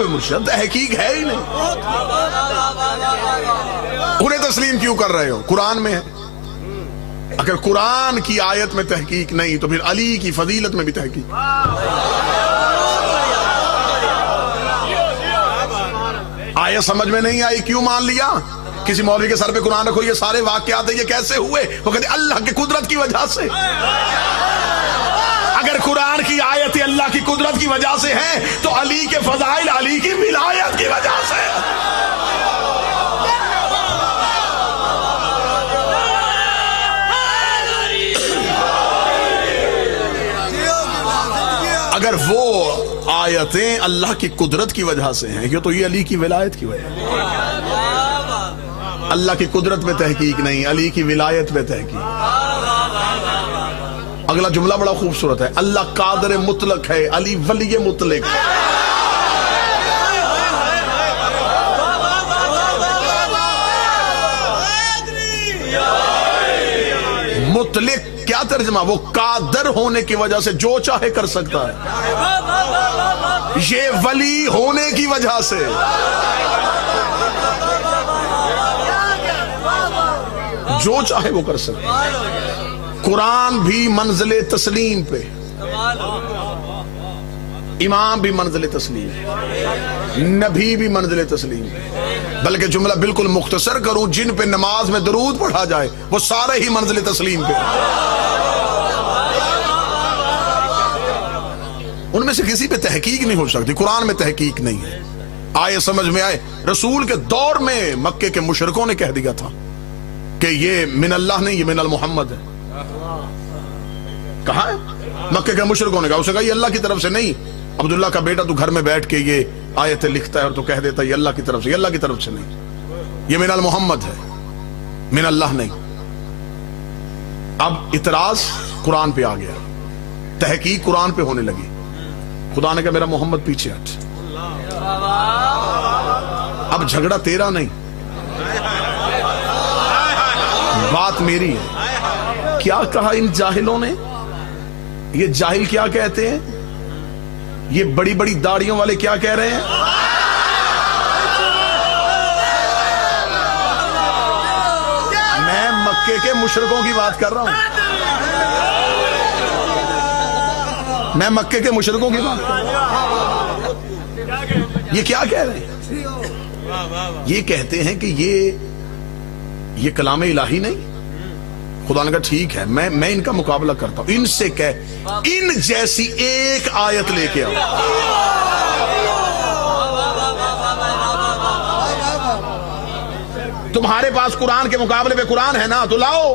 ہوئے مرشد تحقیق ہے ہی نہیں، انہیں تسلیم کیوں کر رہے ہو؟ قرآن میں ہے۔ اگر قرآن کی آیت میں تحقیق نہیں تو پھر علی کی فضیلت میں بھی تحقیق۔ آیت سمجھ میں نہیں آئی، کیوں مان لیا؟ کسی مولوی کے سر پہ قرآن رکھو یہ سارے واقعات ہیں، یہ کیسے ہوئے؟ وہ کہتے اللہ کی قدرت کی وجہ سے۔ اگر قرآن کی آیت اللہ کی قدرت کی وجہ سے ہے تو علی کے فضائل علی کی ولایت کی وجہ سے۔ اگر وہ آیتیں اللہ کی قدرت کی وجہ سے ہیں تو یہ علی کی ولایت کی وجہ سے۔ اللہ کی قدرت میں تحقیق نہیں، علی کی ولایت میں تحقیق۔ اگلا جملہ بڑا خوبصورت ہے، اللہ قادر مطلق ہے، علی ولی مطلق ہے۔ مطلق کیا ترجمہ؟ وہ قادر ہونے کی وجہ سے جو چاہے کر سکتا ہے، یہ ولی ہونے کی وجہ سے۔ جو چاہے وہ کر سکتا ہے۔ قرآن بھی منزل تسلیم پہ، امام بھی منزل تسلیم، نبی بھی منزل تسلیم۔ بلکہ جملہ بالکل مختصر کروں، جن پہ نماز میں درود پڑھا جائے وہ سارے ہی منزل تسلیم پہ۔ ان میں سے کسی پہ تحقیق نہیں ہو سکتی، قرآن میں تحقیق نہیں ہے۔ آئے سمجھ میں آئے، رسول کے دور میں مکے کے مشرکوں نے کہہ دیا تھا کہ یہ من اللہ نہیں، یہ من المحمد ہے۔ کہا ہے مکے کے مشرکوں نے کہا، اسے کہا یہ اللہ کی طرف سے نہیں، عبداللہ کا بیٹا تو گھر میں بیٹھ کے یہ آیتیں لکھتا ہے اور تو کہہ دیتا ہے یہ اللہ کی طرف سے، یہ اللہ کی طرف سے نہیں، یہ من المحمد ہے، من اللہ نہیں۔ اب اعتراض قرآن پہ آ گیا، تحقیق قرآن پہ ہونے لگی۔ خدا نے کہا میرا محمد پیچھے ہٹ، اب جھگڑا تیرا نہیں، بات میری ہے۔ کیا کہا ان جاہلوں نے؟ یہ جاہل کیا کہتے ہیں؟ یہ بڑی بڑی داڑھیوں والے کیا کہہ رہے ہیں؟ میں مکے کے مشرکوں کی بات کر رہا ہوں، میں مکے کے مشرکوں کی بات کر رہا ہوں۔ یہ کیا کہہ رہے ہیں؟ یہ کہتے ہیں کہ یہ کلام الہی نہیں۔ خدا نے کہا ٹھیک ہے، میں ان کا مقابلہ کرتا ہوں، ان سے کہہ ان جیسی ایک آیت لے کے آؤ۔ تمہارے پاس قرآن کے مقابلے پہ قرآن ہے نا، تو لاؤ۔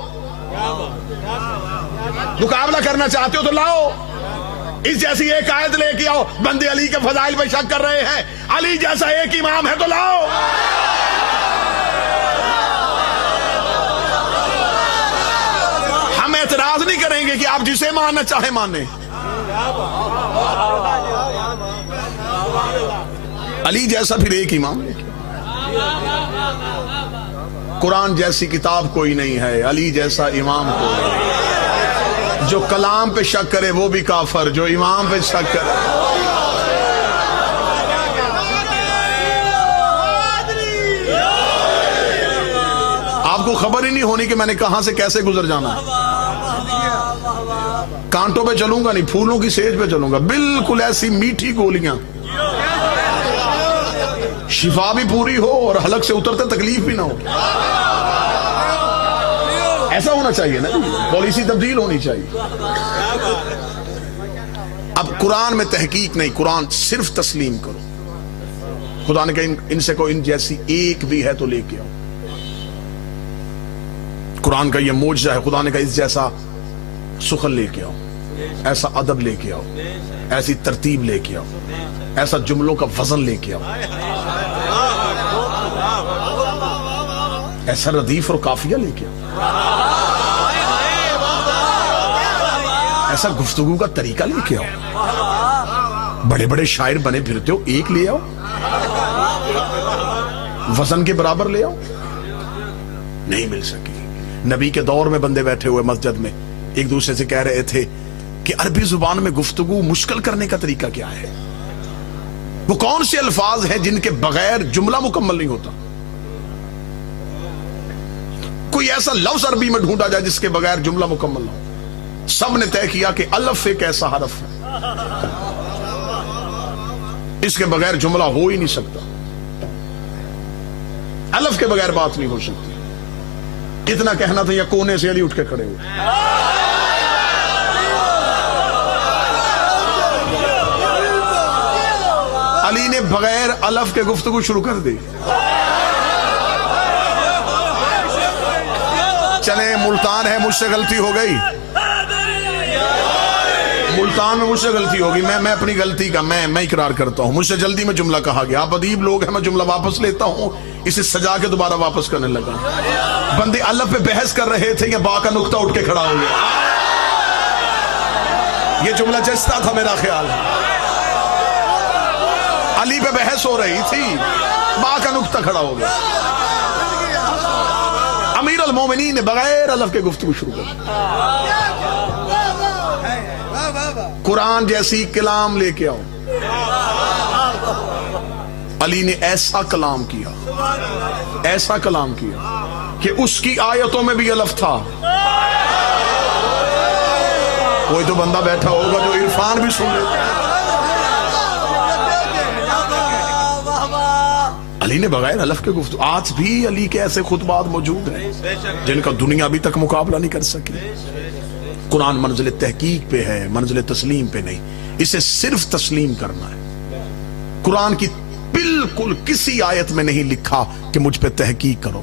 مقابلہ کرنا چاہتے ہو تو لاؤ، اس جیسی ایک آیت لے کے آؤ۔ بندے علی کے فضائل پہ شک کر رہے ہیں، علی جیسا ایک امام ہے تو لاؤ۔ ہم اعتراض نہیں کریں گے کہ آپ جسے ماننا چاہے مانیں۔ علی جیسا پھر ایک امام، قرآن جیسی کتاب کوئی نہیں ہے، علی جیسا امام کوئی نہیں۔ جو کلام پہ شک کرے وہ بھی کافر، جو امام پہ شک کرے۔ آپ کو خبر ہی نہیں ہونی کہ میں نے کہاں سے کیسے گزر جانا ہے۔ کانٹوں پہ چلوں گا نہیں، پھولوں کی سیج پہ چلوں گا، بالکل ایسی میٹھی گولیاں، شفا بھی پوری ہو اور حلق سے اترتے تکلیف بھی نہ ہو۔ ایسا ہونا چاہیے نا، پالیسی تبدیل ہونی چاہیے۔ اب قرآن میں تحقیق نہیں، قرآن صرف تسلیم کرو۔ خدا نے کہا ان سے کوئی ان جیسی ایک بھی ہے تو لے کے آؤ۔ قرآن کا یہ معجزہ ہے، خدا نے کہا اس جیسا سخن لے کے آؤ، ایسا ادب لے کے آؤ، ایسی ترتیب لے کے آؤ، ایسا جملوں کا وزن لے کے آؤ، ایسا ردیف اور قافیہ لے کے آؤ، ایسا گفتگو کا طریقہ لے کے آؤ۔ بڑے بڑے شاعر بنے پھرتے ہو، ایک لے آؤ، وزن کے برابر لے آؤ۔ نہیں مل سکی۔ نبی کے دور میں بندے بیٹھے ہوئے مسجد میں ایک دوسرے سے کہہ رہے تھے کہ عربی زبان میں گفتگو مشکل کرنے کا طریقہ کیا ہے؟ وہ کون سے الفاظ ہیں جن کے بغیر جملہ مکمل نہیں ہوتا؟ کوئی ایسا لفظ عربی میں ڈھونڈا جائے جس کے بغیر جملہ مکمل نہ ہو؟ سب نے طے کیا کہ الف ایک ایسا حرف ہے اس کے بغیر جملہ ہو ہی نہیں سکتا. الف کے بغیر بات نہیں ہو سکتی. اتنا کہنا تھا یا کونے سے علی اٹھ کے کھڑے ہوئے. علی نے بغیر الف کے گفتگو شروع کر دی. چلے ملتان ہے، مجھ سے غلطی ہو گئی، ملتان میں مجھ سے غلطی ہوگی، میں اپنی غلطی کا میں اقرار کرتا ہوں. مجھ سے جلدی میں جملہ کہا گیا. آپ ادیب لوگ ہیں، میں جملہ واپس لیتا ہوں، اسے سجا کے دوبارہ واپس کرنے لگا. بندے الف پہ بحث کر رہے تھے یا با کا نقطہ اٹھ کے کھڑا ہو گیا. یہ جملہ جچتا تھا میرا خیال. علی پہ بحث ہو رہی تھی، با کا نقطہ کھڑا ہو گیا. امیر المومنین نے بغیر الف کے گفتگو شروع کر. قرآن جیسی کلام لے کے آؤ. علی نے ایسا کلام کیا، ایسا کلام کیا کہ اس کی آیتوں میں بھی الف تھا. کوئی تو بندہ بیٹھا ہوگا جو عرفان بھی سن لیتا. علی نے بغیر الف کے گفتگو. آج بھی علی کے ایسے خطبات موجود ہیں جن کا دنیا ابھی تک مقابلہ نہیں کر سکی. قرآن منزل تحقیق پہ ہے، منزل تسلیم پہ نہیں. اسے صرف تسلیم کرنا ہے. قرآن کی بالکل کسی آیت میں نہیں لکھا کہ مجھ پہ تحقیق کرو.